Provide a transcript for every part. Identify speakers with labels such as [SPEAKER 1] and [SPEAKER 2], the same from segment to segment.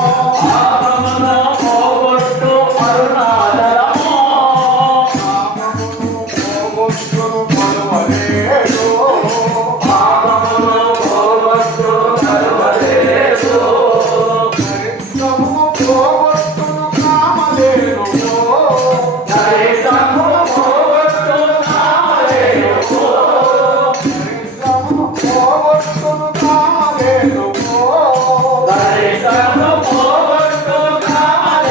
[SPEAKER 1] Adamına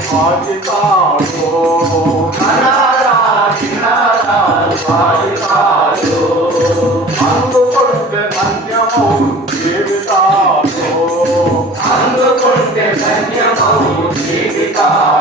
[SPEAKER 2] జీవితాలు
[SPEAKER 1] అందుకుంటే ధన్యమౌ జీవితాలు